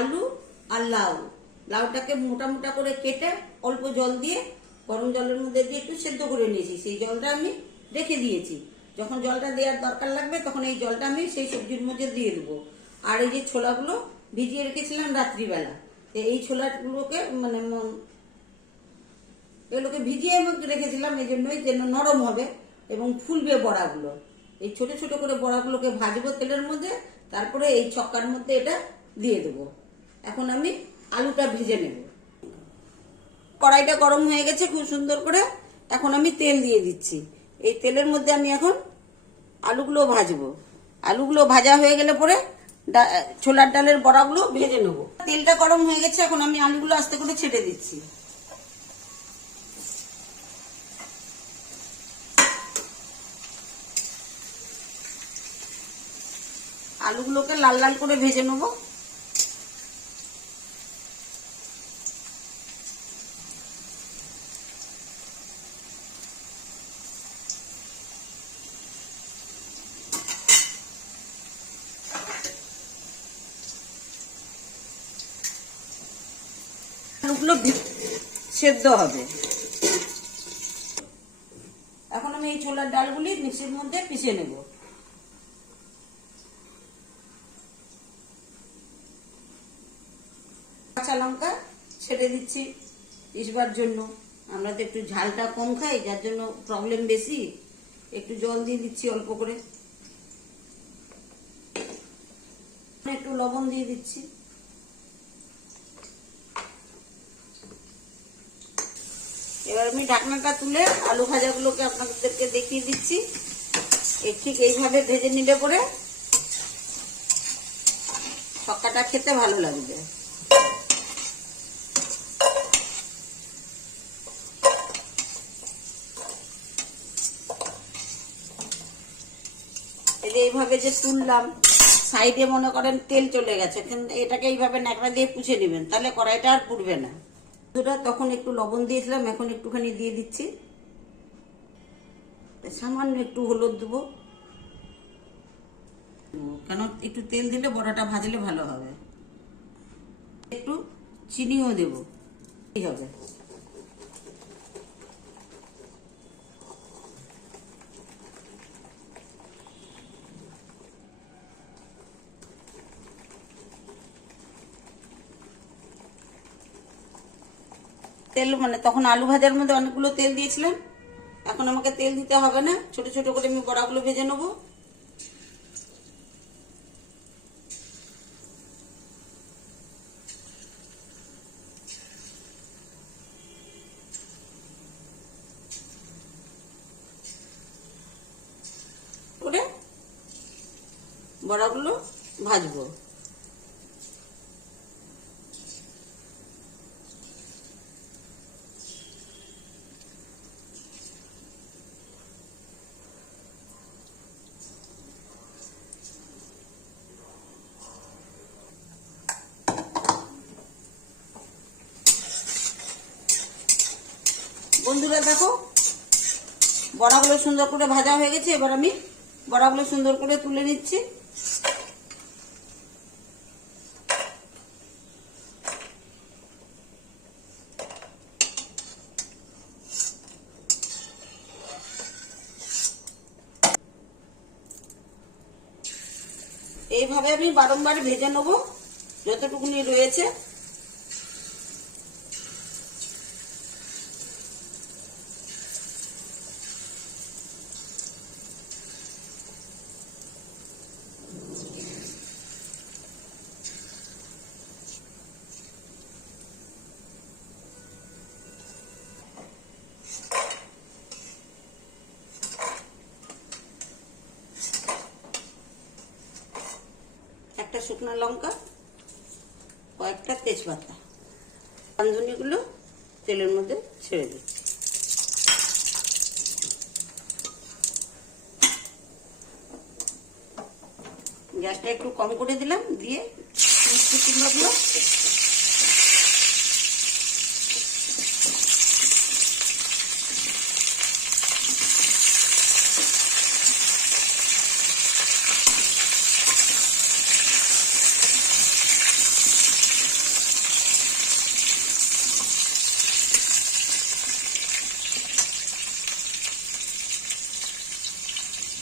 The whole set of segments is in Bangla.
আলু আর লাউ, লাউটাকে মোটা মোটা করে কেটে অল্প জল দিয়ে গরম জলের মধ্যে দিয়ে একটু সেদ্ধ করে নিয়েছি। সেই জলটা আমি রেখে দিয়েছি, যখন জলটা দেওয়ার দরকার লাগবে তখন এই জলটা আমি সেই সবজির মধ্যে দিয়ে দেবো। আর এই যে ছোলাগুলো ভিজিয়ে রেখেছিলাম রাত্রিবেলা, এই ছোলাগুলোকে মানে এগুলোকে ভিজিয়ে রেখেছিলাম এই জন্যই যেন নরম হবে এবং ফুলবে বড়াগুলো। এই ছোট ছোট করে বড়াগুলোকে ভাজবো তেলের মধ্যে, তারপরে এই ছক্কার মধ্যে এটা দিয়ে দেবো। এখন আমি আলুটা ভেজে নেব। কড়াইটা গরম হয়ে গেছে খুব সুন্দর করে, এখন আমি তেল দিয়ে দিচ্ছি। এই তেলের মধ্যে আমি এখন আলুগুলো ভাজবো। আলুগুলো ভাজা হয়ে গেলে পরে ছোলার ডালের বড়াগুলো ভেজে নেব। তেলটা গরম হয়ে গেছে, এখন আমি আলুগুলো আস্তে করে ছেড়ে দিচ্ছি। আলুগুলোকে লাল লাল করে ভেজে নেব। আলুগুলো সেদ্ধ হবে। এখন আমি এই ছোলার ডালগুলি মিক্সির মধ্যে পিষে নেব। কাঁচা লঙ্কা ছেড়ে দিচ্ছি পিষবার জন্য। আমরা তো একটু ঝালটা কম খাই, যার জন্য প্রবলেম বেশি। একটু জল দিয়ে দিচ্ছি অল্প করে, একটু লবণ দিয়ে দিচ্ছি। এবার আমি ঢাকনাটা তুলে আলু ভাজাগুলোকে আপনাদেরকে দেখিয়ে দিচ্ছি। ঠিক এইভাবে ভেজে নিলে পরে ছক্কাটা খেতে ভালো লাগবে। এইভাবে যে তুললাম, সাইডে মনে করেন তেল চলে গেছে, কিন্তু এটাকে এইভাবে ন্যাকড়া দিয়ে পুছে নেবেন, তাহলে কড়াইটা আর পুড়বে না। তখন একটু লবণ দিয়েছিলাম, এখন একটুখানি দিয়ে দিচ্ছি। সামান্য একটু হলুদ দেবো, কেন একটু তেল দিলে বড়াটা ভাজলে ভালো হবে। একটু চিনিও দেবো, এই হবে। তেল মানে তখন আলু ভাজার মধ্যে অনেকগুলো তেল দিয়েছিলাম, এখন আমাকে তেল দিতে হবে না। ছোট ছোট করে আমি বড়াগুলো ভেজে নেবো। করে বড়াগুলো ভাজবো। বন্ধুরা দেখো, বড়াগুলো সুন্দর করে ভাজা হয়ে গেছে। এবার আমি বড়াগুলো সুন্দর করে তুলে নিচ্ছি। এইভাবে আমি বারংবার ভেজে নেব যতটুকুনি রয়েছে। একটা শুকনো লঙ্কা, কয়েকটা তেজপাতা, রাঁধুনিগুলো তেলের মধ্যে ছেড়ে দিচ্ছি। গ্যাসটা একটু কম করে দিলাম, দিয়ে শুকনোগুলো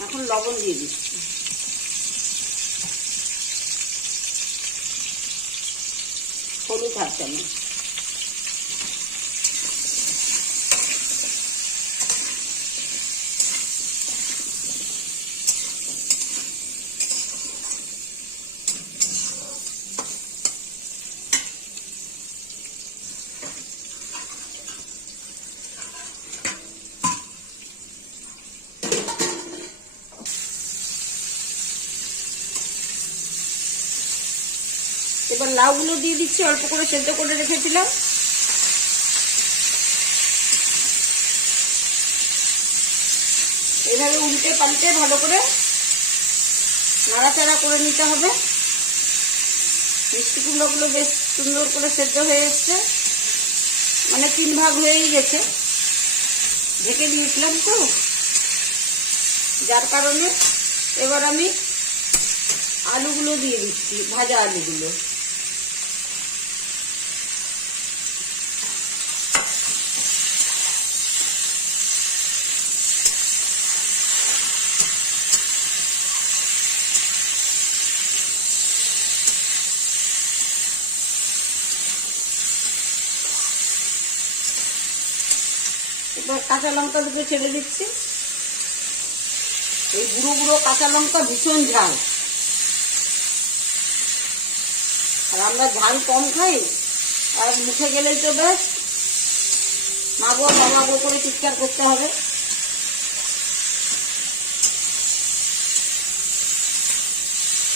এখন লবণ দিয়ে দিচ্ছি, হলুদ 1/2 চামচ, এবার লাউগুলো দিয়ে দিচ্ছি, অল্প করে সেদ্ধ করে রেখেছিলাম। এইভাবে উল্টে পাল্টে ভালো করে নাড়াচাড়া করে নিতে হবে। মিষ্টি কুমড়োগুলো বেশ সুন্দর করে সেদ্ধ হয়ে এসছে, মানে 3 ভাগ হয়েই গেছে। ঢেকে দিয়েছিলাম তো, যার কারণে এবার আমি আলুগুলো দিয়ে দিচ্ছি, ভাজা আলুগুলো। এবার কাঁচা লঙ্কা দুটো ছেড়ে দিচ্ছি। এই গুঁড়ো গুঁড়ো কাঁচা লঙ্কা ভীষণ ঝাল, আর আমরা ঝাল কম খাই, আর মুখে গেলেই তো বেশ মাগো বাবা করে চিৎকার করতে হবে।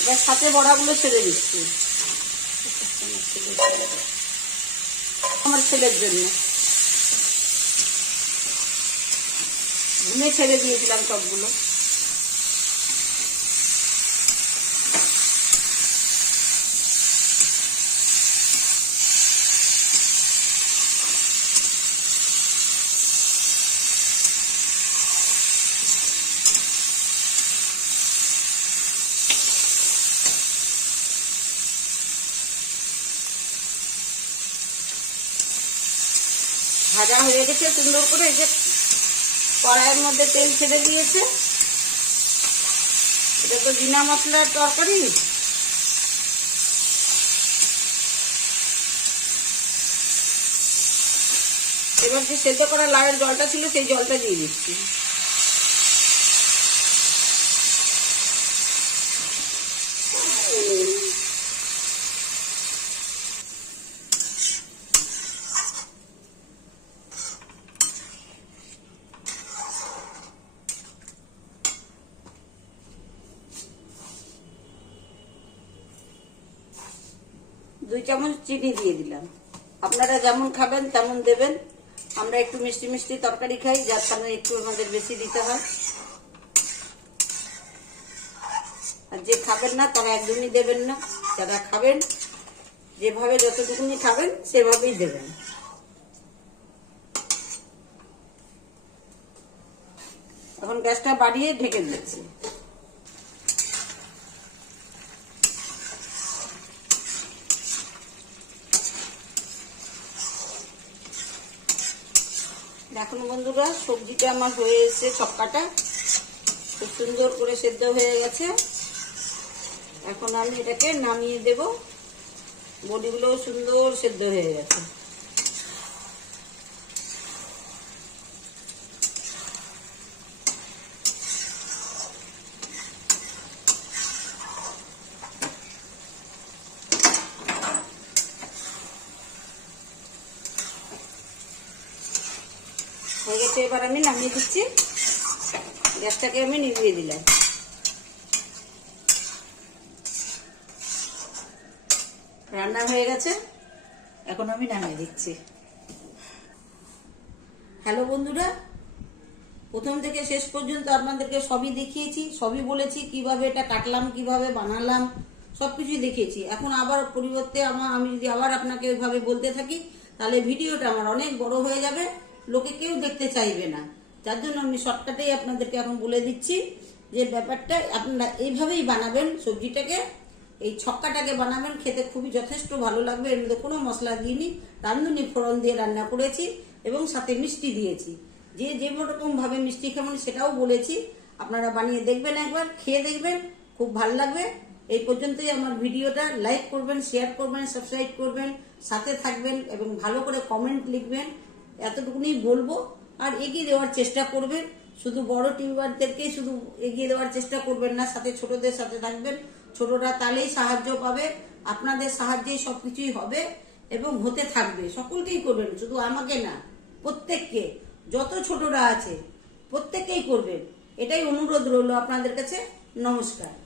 এবার সাথে বড়াগুলো ছেড়ে দিচ্ছি আমার ছেলের জন্য। ঘুমে ছেড়ে দিয়েছিলাম সবগুলো। ভাজা হয়ে গেছে সুন্দর করে, এই যে কড়াইয়ের মধ্যে তেল ছেড়ে দিয়েছে। এটা তো বিনা মশলার তরকারি। এবার যে সেদ্ধ করা লাউয়ের জলটা ছিল সেই জলটা দিয়ে দিচ্ছি। দুই চামচ চিনি দিয়ে দিলাম। আপনারা যেমন খাবেন তেমন দেবেন। আমরা একটু মিষ্টি মিষ্টি তরকারি খাই, যার কারণে একটু আমাদের বেশি দিতে হয়। আর যে খাবেন না তারা একদমই দেবেন না। যারা খাবেন, যেভাবে যতটুকুনি খাবেন সেভাবেই দেবেন। এখন গ্যাসটা বাড়িয়ে ঢেকে দিচ্ছি। দেখুন বন্ধুরা, সবজিটা আমার হয়ে এসেছে, ছক্কাটা খুব সুন্দর করে সেদ্ধ হয়ে গেছে। এখন আমি এটাকে নামিয়ে দেব। বড়িগুলোও সুন্দর সেদ্ধ হয়ে গেছে। হয়ে গেছে, এবার আমি নামিয়ে দিচ্ছি। গ্যাসটাকে আমি নিভিয়ে দিলাম। রান্না হয়ে গেছে, এখন আমি নামিয়ে দিচ্ছি। হ্যালো বন্ধুরা, প্রথম থেকে শেষ পর্যন্ত আপনাদেরকে সবই দেখিয়েছি, সবই বলেছি কিভাবে এটা কাটলাম, কিভাবে বানালাম, সবকিছুই দেখিয়েছি। এখন আবার পরিবর্তে আমি যদি আবার আপনাকে ওইভাবে বলতে থাকি তাহলে ভিডিওটা আমার অনেক বড় হয়ে যাবে, লোকে কেউ দেখতে চাইবে না। যার জন্য আমি শর্টকাটেই আপনাদেরকে এখন বলে দিচ্ছি যে ব্যাপারটা আপনারা এইভাবেই বানাবেন। সবজিটাকে, এই ছক্কাটাকে বানাবেন, খেতে খুবই যথেষ্ট ভালো লাগবে। এর মধ্যে কোনো মশলা দিইনি, রাঁধুনি ফোড়ন দিয়ে রান্না করেছি এবং সাথে মিষ্টি দিয়েছি। যে রকম ভাবে মিষ্টি খাবেন সেটাও বলেছি। আপনারা বানিয়ে দেখবেন, একবার খেয়ে দেখবেন, খুব ভালো লাগবে। এই পর্যন্তই আমার ভিডিওটা। লাইক করবেন, শেয়ার করবেন, সাবস্ক্রাইব করবেন, সাথে থাকবেন এবং ভালো করে কমেন্ট লিখবেন, এতটুকুনি বলবো। আর এগিয়ে দেওয়ার চেষ্টা করবেন, শুধু বড় টিউবারদেরকেই শুধু এগিয়ে দেওয়ার চেষ্টা করবেন না, সাথে ছোটদের সাথে থাকবেন। ছোটরা তাহলেই সাহায্য পাবে, আপনাদের সাহায্যেই সবকিছুই হবে এবং হতে থাকবে। সকলকেই করবেন, শুধু আমাকে না, প্রত্যেককে, যত ছোটরা আছে প্রত্যেককেই করবেন। এটাই অনুরোধ রইল আপনাদের কাছে। নমস্কার।